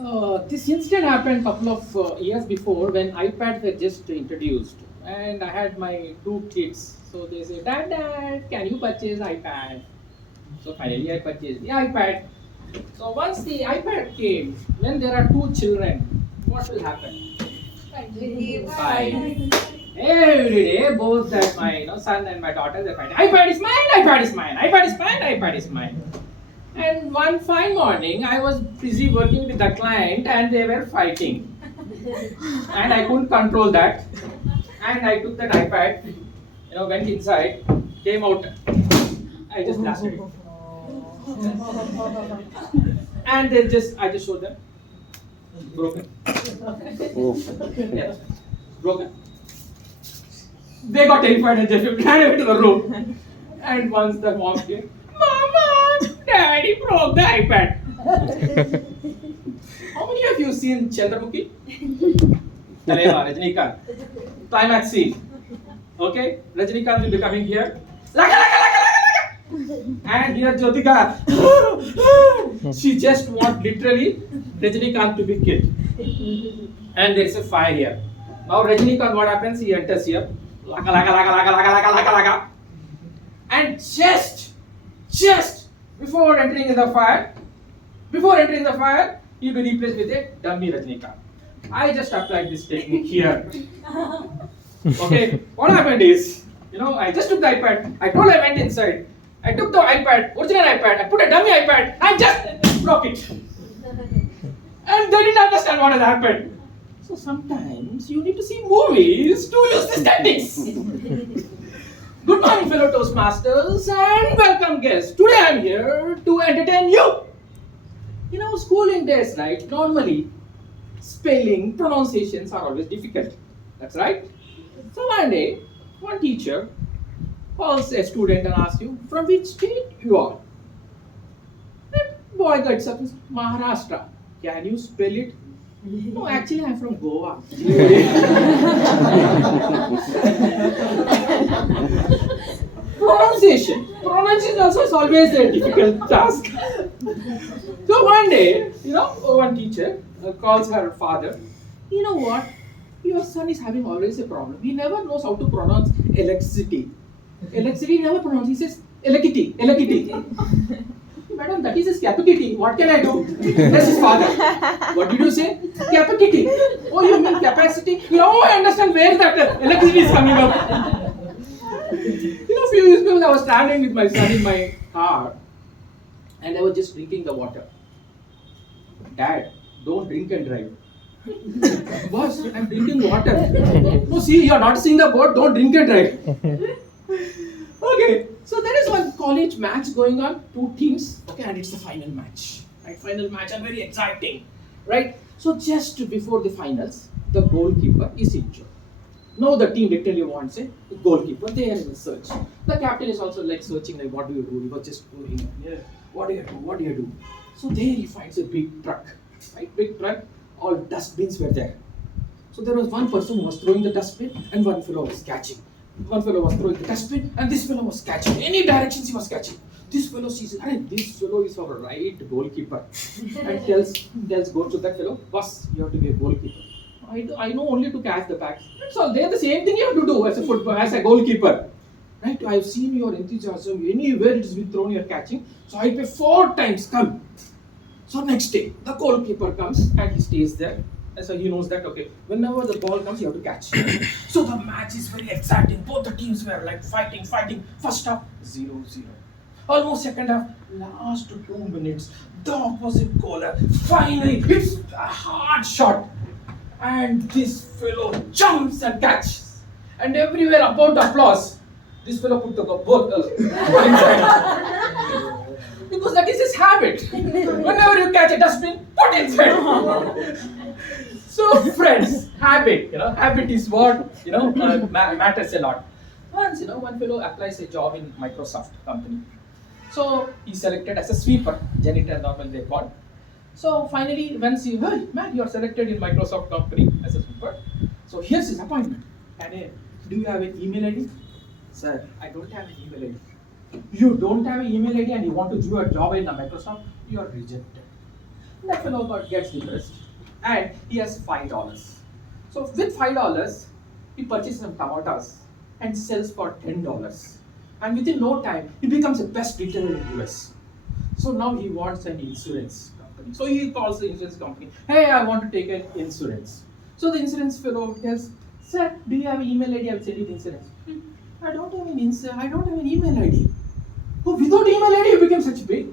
This incident happened a couple of years before when iPads were just introduced, and I had my two kids. So they say, Dad, can you purchase iPad? So finally, I purchased the iPad. So once the iPad came, when there are two children, what will happen? Fight. Every day, both that my son and my daughter they fight. iPad is mine. iPad is mine. iPad is mine. iPad is mine. And one fine morning, I was busy working with the client and they were fighting. And I couldn't control that. And I took that iPad, went inside, came out. I just blasted it. And I just showed them. Broken. Yes, broken. They got terrified and just ran away to the room. And once the mom came, Mama, Daddy broke the iPad. How many of you seen Chandramukhi? Taleva, Rajinikanth. Climax scene. Okay? Rajinikanth will be coming here. Laga, laga, laga, laga, laga. And here Jyotika. She just wants literally Rajinikanth to be killed. And there is a fire here. Now Rajinikanth, what happens? He enters here. Laga, laga, laga, laga, laga, laga, laga, laga. And just before entering in the fire, he'll be replaced with a dummy Rajnikant. I just applied this technique here. Okay, what happened is, I just took the iPad. I went inside. I took the iPad, original iPad. I put a dummy iPad. I just broke it. And they didn't understand what has happened. So sometimes you need to see movies to use these tactics. Good morning, fellow Toastmasters, and welcome guests. Today I am here to entertain you. Schooling days, right? Normally, spelling, pronunciations are always difficult. That's right. So one day, one teacher calls a student and asks you, from which state you are? That boy gets up, Maharashtra. Can you spell it? No, actually I'm from Goa. Pronunciation also is always a difficult task. So one day, one teacher calls her father. You know what? Your son is having always a problem. He never knows how to pronounce electricity. Electricity he never pronounces. He says electricity. Madam, that is his capacity. What can I do? That's his father. What did you say? Capacity. Oh, you mean capacity? Now I understand where that electricity is coming up. Few years ago, I was traveling with my son in my car and I was just drinking the water. Dad, don't drink and drive. Boss, I'm drinking water. No, see, you're not seeing the boat, don't drink and drive. Okay, so there is one college match going on, two teams, okay, and it's the final match. Right, final match and very exciting, right? So just before the finals, the goalkeeper is injured. Now the team literally wants a goalkeeper. They are in a search. The captain is also searching, what do you do? He was just going, what do you do? So there he finds a big truck, right? Big truck, all dustbins were there. So there was one person who was throwing the dustbin and one fellow was catching. One fellow was throwing the dustbin and this fellow was catching. Any directions he was catching. This fellow sees it, and this fellow is our right goalkeeper. And tells go to that fellow, boss, you have to be a goalkeeper. I know only to catch the back. So they're the same thing you have to do as a goalkeeper. Right? I've seen your enthusiasm anywhere it is been thrown, you're catching. So I pay 4 times, come. So next day, the goalkeeper comes and he stays there. And so he knows that, okay, whenever the ball comes, you have to catch. So the match is very exciting. Both the teams were fighting. First half, 0-0. Almost second half, last 2 minutes, the opposite goaler finally hits a hard shot. And this fellow jumps and catches. And everywhere about applause. This fellow put the both inside. Because that is his habit. Whenever you catch a dustbin, put inside. So friends, habit is what matters a lot. Once one fellow applies a job in Microsoft company. So he's selected as a sweeper, janitor normally they call. So finally, once you are selected in Microsoft company as a sweeper. So here's his appointment. And do you have an email ID? Sir, I don't have an email ID. You don't have an email ID and you want to do a job in Microsoft? You are rejected. That fellow gets depressed, and he has $5. So with $5, he purchases some tomatoes and sells for $10. And within no time, he becomes the best retailer in US. So now he wants an insurance company. So he calls the insurance company. Hey, I want to take an insurance. So the insurance fellow tells, sir, do you have an email ID? I will send you the insurance. I don't have an email ID. Oh, without email ID, you became such big.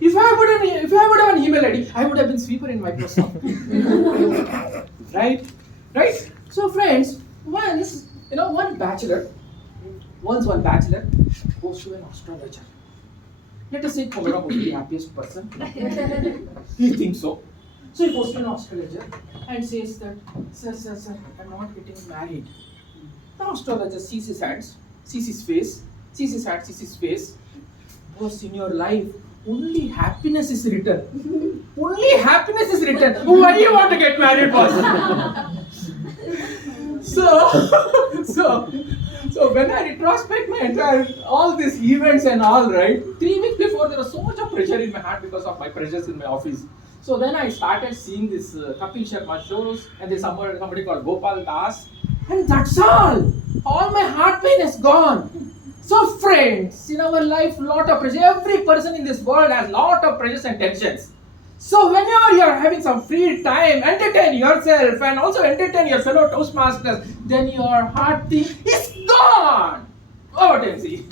If I would have an email ID, I would have been sweeper in Microsoft. Right? So friends, one bachelor goes to an astrologer. Let us say Komera would be the happiest person. He thinks so. So he goes to an astrologer and says that, sir, I'm not getting married. The astrologer sees his hands, sees his face, sees his hands, sees his face. Because in your life, only happiness is written. Only happiness is written. Why do you want to get married, boss? So when I retrospect my entire, all these events and all, right, 3 weeks before there was so much of pressure in my heart because of my pressures in my office. So then I started seeing this Kapil Sharma shows, and there's somebody called Gopal Das, and that's all. All my heart pain is gone. So friends, in our life, lot of pressure. Every person in this world has lot of pressures and tensions. So whenever you are having some free time, entertain yourself and also entertain your fellow Toastmasters, then your heart thing is gone. Over to MC.